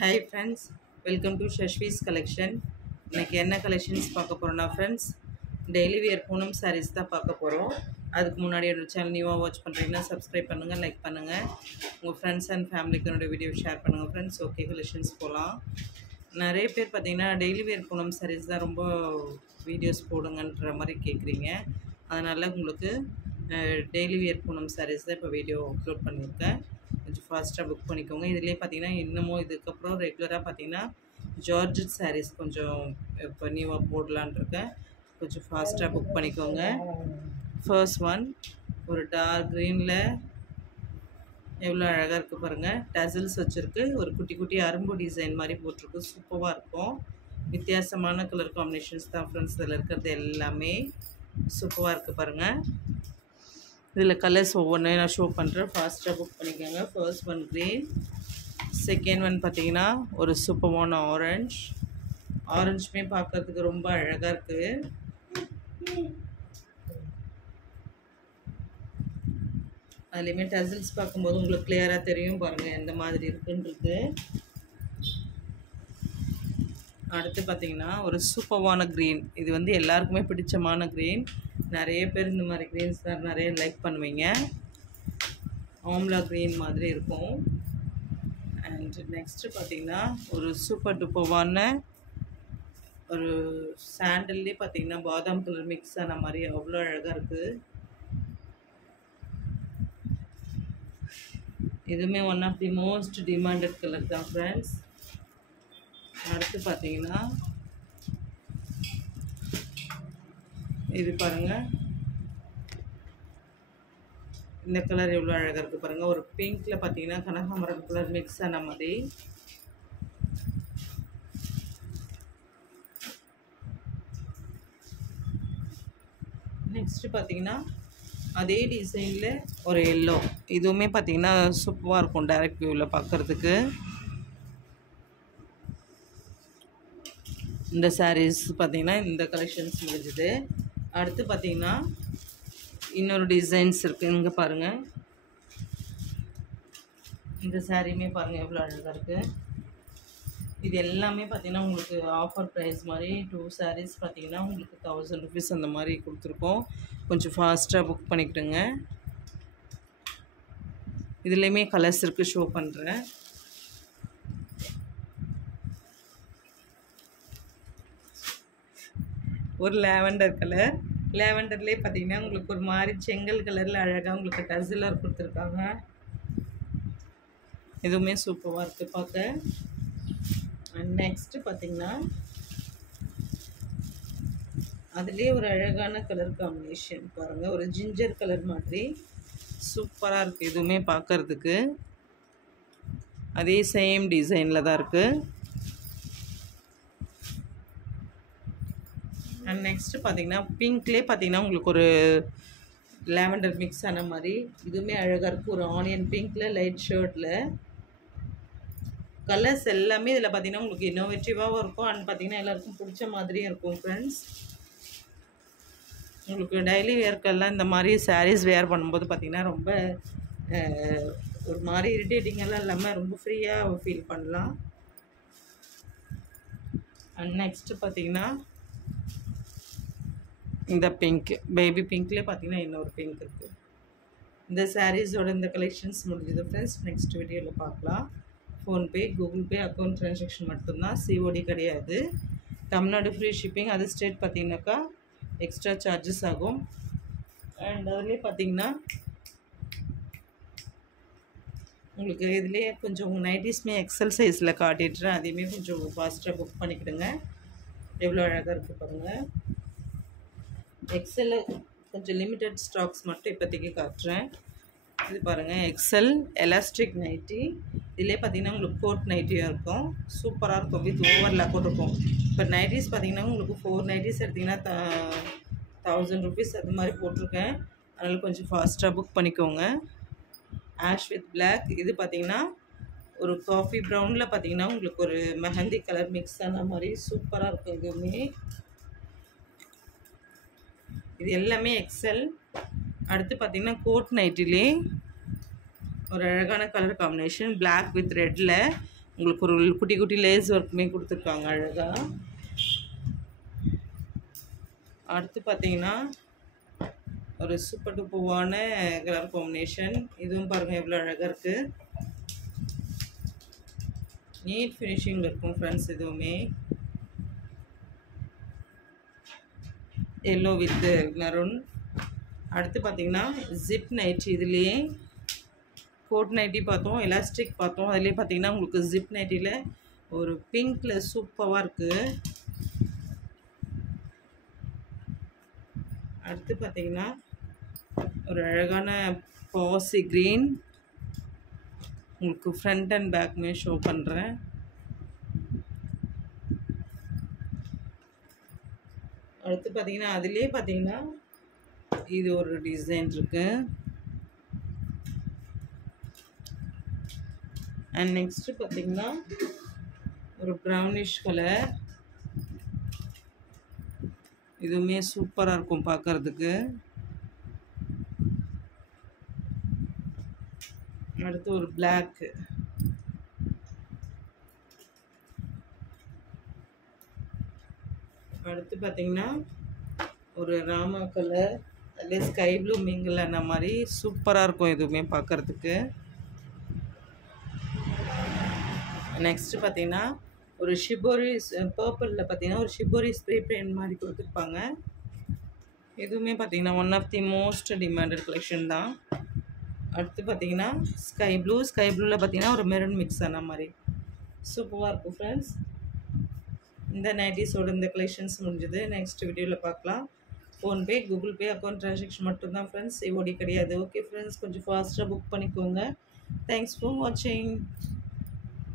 Hi friends, welcome to Shashvi's collection. இன்னைக்கு என்ன collections பார்க்க போறோம்னா friends, daily wear Poonam sarees தான் பார்க்க போகிறோம். அதுக்கு முன்னாடி என்னோட சேனல் நியூவாக வாட்ச் பண்ணுறீங்கன்னா சப்ஸ்கிரைப் பண்ணுங்கள், லைக் பண்ணுங்கள், உங்கள் ஃப்ரெண்ட்ஸ் அண்ட் ஃபேமிலிக்கு என்னோட வீடியோ ஷேர் பண்ணுங்கள் ஃப்ரெண்ட்ஸ். ஓகே, கலெக்ஷன்ஸ் போகலாம். நிறைய பேர் பார்த்தீங்கன்னா டெய்லி வியர் பூனம் சாரீஸ் தான் ரொம்ப வீடியோஸ் போடுங்கன்ற மாதிரி கேட்குறீங்க. அதனால் உங்களுக்கு டெய்லி வியர் பூனம் சாரீஸ் தான் இப்போ வீடியோ அப்லோட் பண்ணியிருக்கேன். கொஞ்சம் ஃபாஸ்ட்டாக புக் பண்ணிக்கோங்க. இதுலேயே பார்த்தீங்கன்னா இன்னமும் இதுக்கப்புறம் ரெகுலராக பார்த்தீங்கன்னா ஜார்ஜெட் சாரீஸ் கொஞ்சம் இப்போ நியூவாக போடலான் இருக்கேன். கொஞ்சம் ஃபாஸ்ட்டாக புக் பண்ணிக்கோங்க. ஃபர்ஸ்ட் ஒன் ஒரு டார்க் க்ரீனில் எவ்வளோ அழகாக இருக்குது பாருங்கள். டசல்ஸ் வச்சுருக்கு, ஒரு குட்டி குட்டி அரும்பு டிசைன் மாதிரி போட்டிருக்கு. சூப்பராக இருக்கும். வித்தியாசமான கலர் காம்பினேஷன்ஸ் தான் ஃப்ரெண்ட்ஸ் இதில் இருக்கிறது. எல்லாமே சூப்பராக இருக்குது பாருங்கள். இதில் கலர்ஸ் ஒவ்வொன்றே நான் ஷோ பண்ணுறேன். ஃபாஸ்ட்டாக புக் பண்ணிக்கோங்க. First one green, second one பார்த்தீங்கன்னா ஒரு சூப்பரான ஆரஞ்சுமே பார்க்கறதுக்கு ரொம்ப அழகாக இருக்குது. அதுலேயுமே டசல்ஸ் பார்க்கும்போது உங்களுக்கு கிளியராக தெரியும் பாருங்கள் எந்த மாதிரி இருக்குன்றது. அடுத்து பார்த்தீங்கன்னா ஒரு சூப்பரான க்ரீன். இது வந்து எல்லாருக்குமே பிடிச்சமான க்ரீன். நிறைய பேர் இந்த மாதிரி க்ரீன்ஸ் தான் நிறைய லைக் பண்ணுவீங்க. ஆம்லா க்ரீன் மாதிரி இருக்கும். அண்ட் நெக்ஸ்ட்டு பார்த்தீங்கன்னா ஒரு சூப்பர் டூப்பரான ஒரு சாண்டல்லே பார்த்தீங்கன்னா பாதாம் கலர் மிக்ஸ் ஆன மாதிரி அவ்வளோ அழகாக இருக்குது. இதுவுமே one of the most demanded colour தான் ஃப்ரெண்ட்ஸ். அடுத்து பார்த்தீங்கன்னா இது பாருங்கள், இந்த கலர் எவ்வளோ அழகாக இருக்குது பாருங்கள். ஒரு பிங்க்கில் பார்த்தீங்கன்னா கனகாமரம் கலர் மிக்ஸ் ஆன மாதிரி. நெக்ஸ்ட்டு பார்த்தீங்கன்னா அதே டிசைனில் ஒரு எல்லோ. இதுவுமே பார்த்தீங்கன்னா சூப்பராக இருக்கும் டைரக்ட் வியூவில் பார்க்குறதுக்கு. இந்த சாரீஸ் பார்த்தீங்கன்னா இந்த கலெக்ஷன்ஸ் முடிஞ்சுது. அடுத்து பார்த்தீங்கன்னா இன்னொரு டிசைன்ஸ் இருக்குது. இங்கே பாருங்கள், இந்த சாரீமே பாருங்கள் எவ்வளோ அழகாக இருக்குது. இது எல்லாமே பார்த்தீங்கன்னா உங்களுக்கு ஆஃபர் ப்ரைஸ் மாதிரி 2 சாரீஸ் பார்த்தீங்கன்னா உங்களுக்கு 1000 rupees அந்த மாதிரி கொடுத்துருக்கோம். கொஞ்சம் ஃபாஸ்ட்டாக புக் பண்ணிக்கிட்டுங்க. இதுலேயுமே கலர்ஸ் இருக்குது, ஷோ பண்ணுறேன். ஒரு லேவண்டர் கலர். லேவண்டர்லேயே பார்த்தீங்கன்னா உங்களுக்கு ஒரு மாதிரி செங்கல் கலரில் அழகாக உங்களுக்கு டசிலர் கொடுத்துருக்காங்க. இதுவுமே சூப்பராக இருக்குது பார்க்க. அண்ட் நெக்ஸ்ட்டு பார்த்தீங்கன்னா அதுலேயே ஒரு அழகான கலர் காம்பினேஷன் பாருங்கள், ஒரு ஜிஞ்சர் கலர் மாதிரி சூப்பராக இருக்குது. இதுவுமே பார்க்குறதுக்கு அதே சேம் டிசைனில் தான் இருக்குது. அண்ட் நெக்ஸ்ட்டு பார்த்தீங்கன்னா பிங்க்லேயே பார்த்தீங்கன்னா உங்களுக்கு ஒரு லேவண்டர் மிக்ஸ் ஆன மாதிரி இதுவுமே அழகாக இருக்குது. ஒரு ஆனியன் பிங்க்கில் லைட் ஷர்ட்டில் கலர்ஸ் எல்லாமே இதில் பார்த்தீங்கன்னா உங்களுக்கு இன்னோவேட்டிவாகவும் இருக்கும். அண்ட் பார்த்தீங்கன்னா எல்லாருக்கும் பிடிச்ச மாதிரியும் இருக்கும் ஃப்ரெண்ட்ஸ். உங்களுக்கு டெய்லி வேர்க்கெல்லாம் இந்த மாதிரி சாரீஸ் வேர் பண்ணும்போது பார்த்தீங்கன்னா ரொம்ப ஒரு மாதிரி இரிட்டேட்டிங்கெல்லாம் இல்லாமல் ரொம்ப ஃப்ரீயாக ஃபீல் பண்ணலாம். அண்ட் நெக்ஸ்ட்டு பார்த்தீங்கன்னா இந்த பிங்க், பேபி பிங்க்லேயே பார்த்தீங்கன்னா இன்னொரு பிங்க் இருக்குது. இந்த சாரீஸோட இந்த கலெக்ஷன்ஸ் முடிஞ்சது ஃப்ரெண்ட்ஸ். நெக்ஸ்ட் வீடியோவில் பார்க்கலாம். PhonePe, Google Pay account transaction மட்டும்தான், சிஓடி கிடையாது. Tamil Nadu free shipping. அது ஸ்டேட் பார்த்தீங்கன்னாக்கா எக்ஸ்ட்ரா சார்ஜஸ் ஆகும். அண்ட் அதுலேயே பார்த்தீங்கன்னா உங்களுக்கு இதுலேயே கொஞ்சம் நைட்டிஸ்மே எக்ஸல் சைஸில் காட்டிட்டுறேன். அதையுமே கொஞ்சம் ஃபாஸ்ட்டாக புக் பண்ணிக்கிடுங்க. எவ்வளோ அழகாக இருக்குது பாருங்கள். எக்ஸல் கொஞ்சம் லிமிட்டட் ஸ்டாக்ஸ் மட்டும் இப்போதைக்கு காட்டுறேன். இது பாருங்கள், எக்ஸல் எலாஸ்டிக் நைட்டி. இதிலே பார்த்தீங்கன்னா உங்களுக்கு கோட் நைட்டியாக இருக்கும். சூப்பராக இருக்கும், வித் ஓவர்லாக்கும் இருக்கும். இப்போ நைட்டிஸ் பார்த்தீங்கன்னா உங்களுக்கு 4 நைட்டிஸ் எடுத்திங்கன்னா 1000 rupees அது மாதிரி போட்டிருக்கேன். அதனால் கொஞ்சம் ஃபாஸ்ட்டாக புக் பண்ணிக்கோங்க. Ash with black. இது பார்த்தீங்கன்னா ஒரு காஃபி ப்ரௌனில் பார்த்தீங்கன்னா உங்களுக்கு ஒரு மெஹந்தி கலர் மிக்ஸ் ஆன மாதிரி சூப்பராக இருக்கும். இதுவுமே இது எல்லாமே எக்ஸல். அடுத்து பார்த்தீங்கன்னா கோட் நைட்டிலே ஒரு அழகான கலர் காம்பினேஷன் பிளாக் வித் ரெட்டில் உங்களுக்கு ஒரு குட்டி குட்டி லேஸ் ஒர்க்குமே கொடுத்துருக்காங்க அழகாக. அடுத்து பார்த்தீங்கன்னா ஒரு சூப்பர் டூப்பர்வான கலர் காம்பினேஷன். இதுவும் பாருங்கள் எவ்வளோ அழகாக இருக்குது. நீட் ஃபினிஷிங் இருக்கும் ஃப்ரெண்ட்ஸ். இதுவுமே எல்லோ வித் மெரூன். அடுத்து பார்த்தீங்கன்னா ஜிப் நைட்டி. இதுலேயே கோட் நைட்டி பார்த்தோம், எலாஸ்டிக் பார்த்தோம். அதுலேயே பார்த்தீங்கன்னா உங்களுக்கு ஜிப் நைட்டியில் ஒரு பிங்க்கில் சூப்பராக இருக்குது. அடுத்து பார்த்தீங்கன்னா ஒரு அழகான பாசி க்ரீன். உங்களுக்கு ஃப்ரண்ட் அண்ட் பேக்குமே ஷோ பண்ணுறேன். அடுத்து பார்த்தீங்கன்னா அதுலேயே பார்த்தீங்கன்னா இது ஒரு டிசைன் இருக்குது. அண்ட் நெக்ஸ்ட்டு பார்த்தீங்கன்னா ஒரு ப்ரௌனிஷ் கலர். இதுவுமே சூப்பராக இருக்கும் பார்க்குறதுக்கு. அடுத்து ஒரு பிளாக்கு. அடுத்து பார்த்தீங்கன்னா ஒரு ராமா கலர், அதில் ஸ்கை ப்ளூ மிங்கிள் அந்த மாதிரி சூப்பராக இருக்கும் இதுவுமே பார்க்குறதுக்கு. நெக்ஸ்ட்டு பார்த்தீங்கன்னா ஒரு ஷிபோரி பர்பிளில் பார்த்தீங்கன்னா ஒரு ஷிபோரி ஸ்ப்ரே பெயிண்ட் மாதிரி கொடுத்துருப்பாங்க. இதுவுமே பார்த்தீங்கன்னா one of the most demanded collection தான். அடுத்து பார்த்தீங்கன்னா ஸ்கை ப்ளூவில் பார்த்தீங்கன்னா ஒரு மெரூன் மிக்ஸ் ஆன மாதிரி சூப்பராக இருக்கும் ஃப்ரெண்ட்ஸ். இந்த நைட்டிஸோட இந்த கலெக்ஷன்ஸ் முடிஞ்சது. நெக்ஸ்ட் வீடியோவில் பார்க்கலாம். PhonePe, Google Pay account transaction மட்டும்தான் ஃப்ரெண்ட்ஸ், COD கிடையாது. ஓகே ஃப்ரெண்ட்ஸ், கொஞ்சம் ஃபாஸ்ட்டாக புக் பண்ணிக்கோங்க. தேங்க்ஸ் ஃபார் வாட்சிங்.